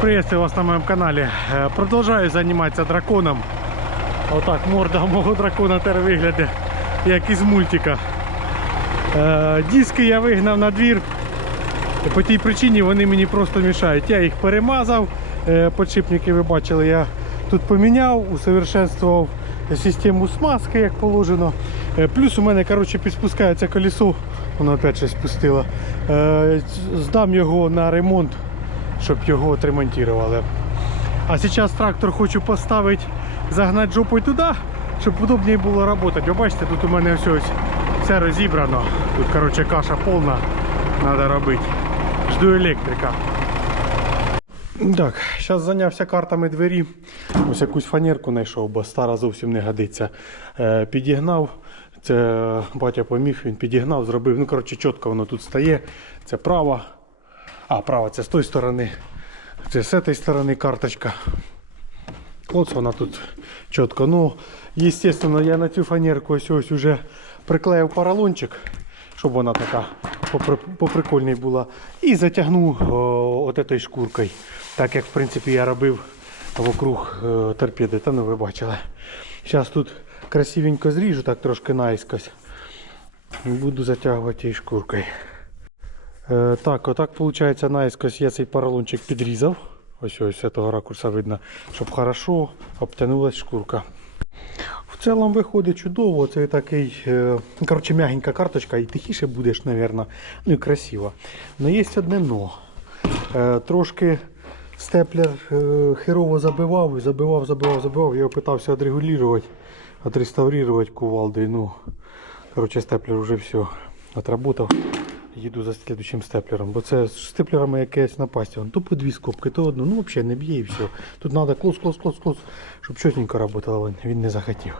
Приветствую вас на моем канале. Е, Продовжую займатися драконом. Отак морда мого дракона тепер виглядає, як із мультика. Е, Диски я вигнав на двір. По тій причині вони мені просто мішають. Я їх перемазав. е, Подшипники ви бачили, я тут поміняв, усовершенствував систему смазки, як положено. Е, Плюс у мене коротше, підспускається колесо, воно опять щось спустило. Е, Здам його на ремонт, щоб його отремонтували. А зараз трактор хочу поставити, загнати жопою туди, щоб удобніше було працювати. Бачите, тут у мене все все розібрано. Тут коротше, каша повна, треба робити. Жду електрика. Так, зараз зайнявся картами двері. Ось якусь фанерку знайшов, бо стара зовсім не годиться. Е, підігнав. Це батя поміг, він підігнав, зробив. Ну, коротше, чітко воно тут стає. Це права. А, права це з тої сторони. Це з цієї сторони карточка. Ось вона тут чітко. Ну, естественно, я на цю фанерку ось ось уже приклеїв поролончик, щоб вона така попри- поприкольній була. І затягнув от шкуркою. Так як в принципі я робив вокруг е, торпеди. Та ну ви бачили. Зараз тут красивенько зріжу, так трошки наїскось. Буду затягувати цією шкуркою. Е, так, отак виходить наїскось я цей поролончик підрізав. Ось ось з цього ракурса видно, щоб хорошо обтянулась шкурка. В цілому виходить чудово. Це такий, е, коротше, м'ягенька карточка і тихіше будеш, мабуть. Ну і красиво. Але є одне но. Е, трошки степлер херово забивав, забивав, забивав, забивав. Я питався відрегулювати, відреставрувати кувалдою. Ну, коротше, степлер вже все отработав. Їду за слідчим степлером, бо це з степлерами якесь напасті. То по дві скобки, то одну. Ну взагалі не б'є і все. Тут треба клос, клос, клос, клос, щоб чотенько працювало. Він не захотів.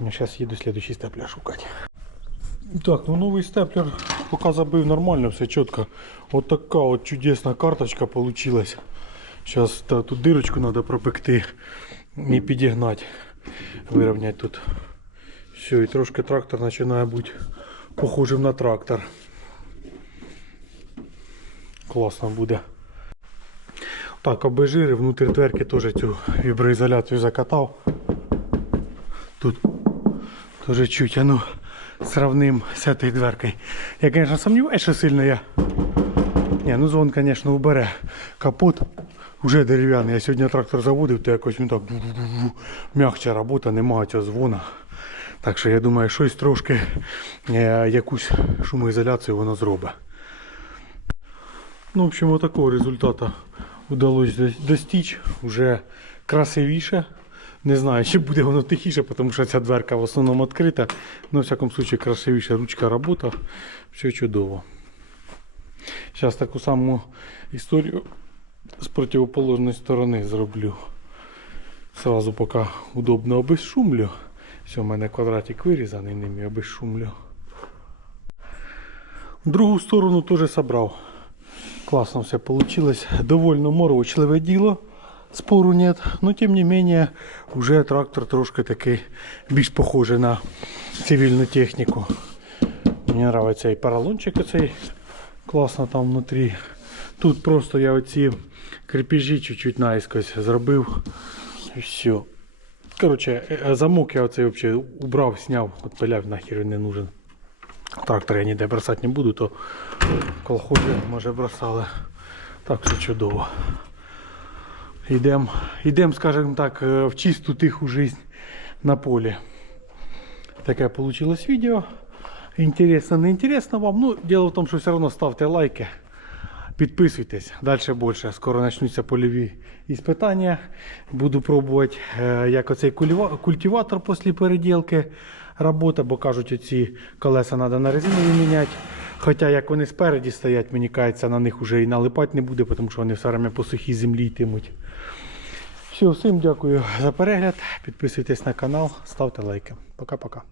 Ну, Зараз їду слідчий степлер шукати. Так, ну новий степлер поки забив нормально, все чітко. От така от чудесна карточка получилась. Зараз тут дирочку треба пропекти і підігнати. Вирівняти тут. Все, і трошки трактор починає бути похожим на трактор. Класно буде. Так, обезжирив, внутрі дверки теж цю віброізоляцію закатав. Тут теж чуть, ну сравним з цією дверкою. Я, звісно, сумніваюся, що сильно я. Ні, ну звон, звісно, убере. Капот вже дерев'яний. Я сьогодні трактор заводив, то якось він так ду-ду-ду-ду. робота, немає цього дзвона. Так що я думаю, щось трошки е, якусь шумоізоляцію воно зробить. Ну, в общем, вот такого результата удалось достичь. Уже красивіше. Не знаю, чи буде воно тихіше, тому що ця дверка в основному відкрита. Ну, в всякому случае, красивіша ручка робота. Все чудово. Зараз таку саму історію з противоположної сторони зроблю. Сразу поки удобно обезшумлю. Все, у мене квадратик вирізаний, ним я обезшумлю. Другу сторону теж собрав. Классно все получилось. Довольно морочливое дело. Спору нет. Но тем не менее, уже трактор трошки такий більш похожий на цивільну техніку. Мені нравится і поролончик оцей. Класно там внутрі. Тут просто я оці крепежі чуть-чуть наискось зробив. І все. Короче, е, е, замок я оцей вообще убрав, сняв, отпиляв, нахер не нужен. Трактор я ніде бросати не буду, то колхозі може бросали. Так все чудово. Йдемо, йдем, скажімо так, е, в чисту тиху жизнь на полі. Таке вийшло відео. Інтересно, не інтересно вам. Ну, діло в тому, що все одно ставте лайки. Підписуйтесь, далі більше. Скоро почнуться польові іспитання. Буду пробувати, е, як оцей культиватор після переділки робота, бо кажуть, оці колеса треба на резинові міняти. Хоча як вони спереді стоять, мені кажеться, на них вже і налипати не буде, тому що вони все время по сухій землі йтимуть. Все, всім дякую за перегляд. Підписуйтесь на канал, ставте лайки. Пока-пока.